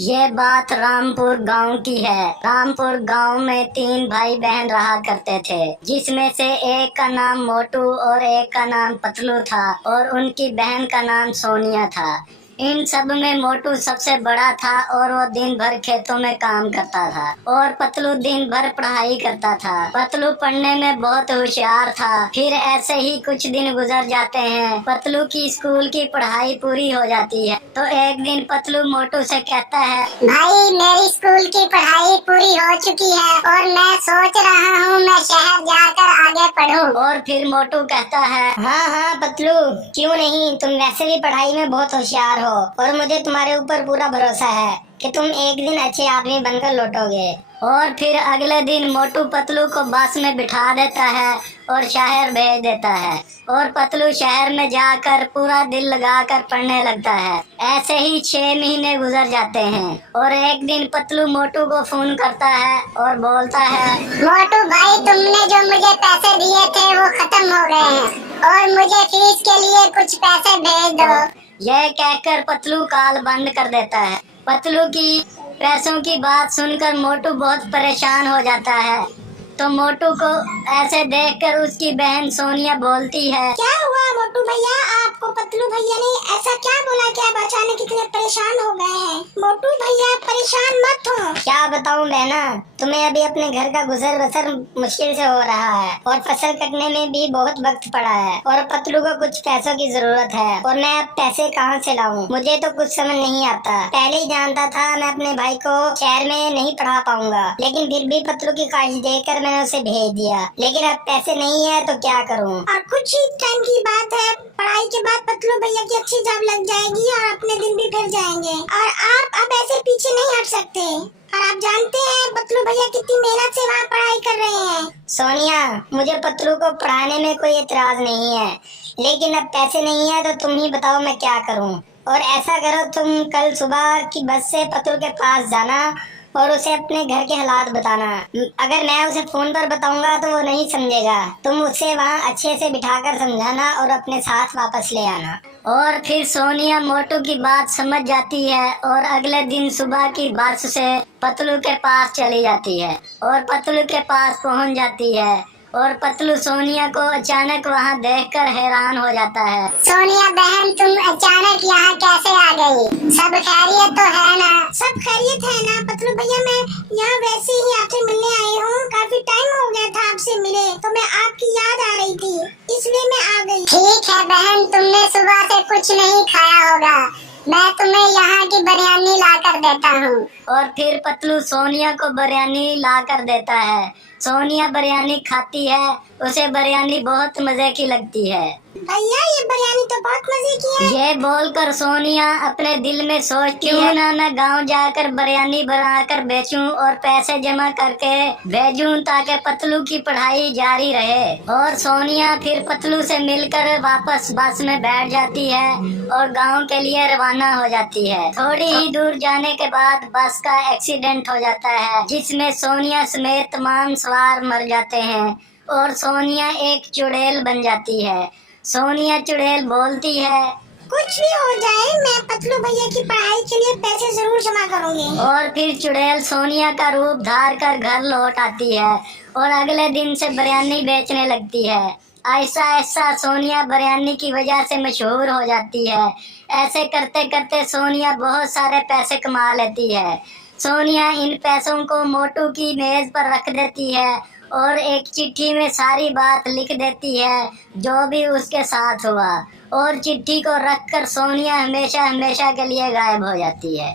ये बात रामपुर गांव की है। रामपुर गांव में 3 भाई बहन रहा करते थे, जिसमें से एक का नाम मोटू और एक का नाम पतलू था और उनकी बहन का नाम सोनिया था। इन सब में मोटू सबसे बड़ा था और वो दिन भर खेतों में काम करता था और पतलू दिन भर पढ़ाई करता था। पतलू पढ़ने में बहुत होशियार था। फिर ऐसे ही कुछ दिन गुजर जाते हैं। पतलू की स्कूल की पढ़ाई पूरी हो जाती है तो एक दिन पतलू मोटू से कहता है, भाई मेरी स्कूल की पढ़ाई पूरी हो चुकी है और मैं सोच रहा हूँ मैं शहर जाकर आगे पढूं। और फिर मोटू कहता है, हाँ हाँ पतलू, क्यों नहीं, तुम वैसे भी पढ़ाई में बहुत होशियार हो और मुझे तुम्हारे ऊपर पूरा भरोसा है कि तुम एक दिन अच्छे आदमी बनकर लौटोगे। और फिर अगले दिन मोटू पतलू को बस में बिठा देता है और शहर भेज देता है और पतलू शहर में जाकर पूरा दिल लगाकर पढ़ने लगता है। ऐसे ही 6 महीने गुजर जाते हैं और एक दिन पतलू मोटू को फोन करता है और बोलता है, मोटू भाई, तुमने जो मुझे पैसे दिए थे वो खत्म हो गए हैं और मुझे फीस के लिए कुछ पैसे भेज दो। यह कहकर पतलू कॉल बंद कर देता है। पतलू की पैसों की बात सुनकर मोटू बहुत परेशान हो जाता है। तो मोटू को ऐसे देखकर उसकी बहन सोनिया बोलती है, क्या हुआ मोटू भैया, आपको पतलू भैया ने ऐसा क्या बोला कि आप अचानक इतने परेशान हो गए हैं? मोटू भैया परेशान मत हो। क्या बताऊं बहना, तुम्हें अभी अपने घर का गुजर बसर मुश्किल से हो रहा है और फसल कटने में भी बहुत वक्त पड़ा है और पतलू को कुछ पैसों की जरूरत है और मैं अब पैसे कहाँ से लाऊं, मुझे तो कुछ समझ नहीं आता। पहले ही जानता था मैं अपने भाई को शहर में नहीं पढ़ा पाऊंगा, लेकिन फिर भी पतलू की ख्वाहिश देखकर मैंने उसे भेज दिया। लेकिन अब पैसे नहीं है तो क्या करूं? और कुछ ही टाइम की बात है, पढ़ाई के बाद पतलू भैया की अच्छी जॉब लग जाएगी और अपने दिन भी फिर जाएंगे और आप अब ऐसे पीछे नहीं हट सकते। और आप जानते हैं पतलू भैया कितनी मेहनत से वहाँ पढ़ाई कर रहे हैं। सोनिया, मुझे पतलू को पढ़ाने में कोई एतराज नहीं है, लेकिन अब पैसे नहीं है तो तुम ही बताओ मैं क्या करूं। और ऐसा करो, तुम कल सुबह की बस से पतलू के पास जाना और उसे अपने घर के हालात बताना। अगर मैं उसे फोन पर बताऊंगा तो वो नहीं समझेगा। तुम उसे वहाँ अच्छे से बिठाकर समझाना और अपने साथ वापस ले आना। और फिर सोनिया मोटू की बात समझ जाती है और अगले दिन सुबह की बस से पतलू के पास चली जाती है और पतलू के पास पहुंच जाती है और पतलू सोनिया को अचानक वहां देखकर हैरान हो जाता है। सोनिया बहन, तुम अचानक यहाँ कैसे आ गई? सब खैरियत तो है ना? सब खैरियत है ना पतलू भैया, मैं यहाँ वैसे ही आपसे मिलने आई हूँ। काफी टाइम हो गया था आपसे मिले तो मैं आपकी याद आ रही थी, इसलिए मैं आ गई। ठीक है बहन, तुमने सुबह से कुछ नहीं खाया होगा, मैं तुम्हें यहाँ की बिरयानी ला कर देता हूँ। और फिर पतलू सोनिया को बिरयानी ला कर देता है। सोनिया बिरयानी खाती है, उसे बिरयानी बहुत मजे की लगती है। भैया ये बिरयानी तो बहुत मजे की है। ये बोलकर सोनिया अपने दिल में सोचती है, ना मैं गांव जाकर बिरयानी बनाकर बेचूं और पैसे जमा करके भेजूं ताकि पतलू की पढ़ाई जारी रहे। और सोनिया फिर पतलू से मिलकर वापस बस में बैठ जाती है और गांव के लिए रवाना हो जाती है। थोड़ी ही दूर जाने के बाद बस का एक्सीडेंट हो जाता है, जिसमें सोनिया समेत तमाम सवार मर जाते हैं और सोनिया एक चुड़ैल बन जाती है। सोनिया चुड़ैल बोलती है, कुछ भी हो जाए मैं पतलू भैया की पढ़ाई के लिए पैसे जरूर जमा करूंगी। और फिर चुड़ैल सोनिया का रूप धार कर घर लौट आती है और अगले दिन से बिरयानी बेचने लगती है। ऐसा ऐसा सोनिया बिरयानी की वजह से मशहूर हो जाती है। ऐसे करते करते सोनिया बहुत सारे पैसे कमा लेती है। सोनिया इन पैसों को मोटू की मेज पर रख देती है और एक चिट्ठी में सारी बात लिख देती है जो भी उसके साथ हुआ, और चिट्ठी को रखकर सोनिया हमेशा हमेशा के लिए गायब हो जाती है।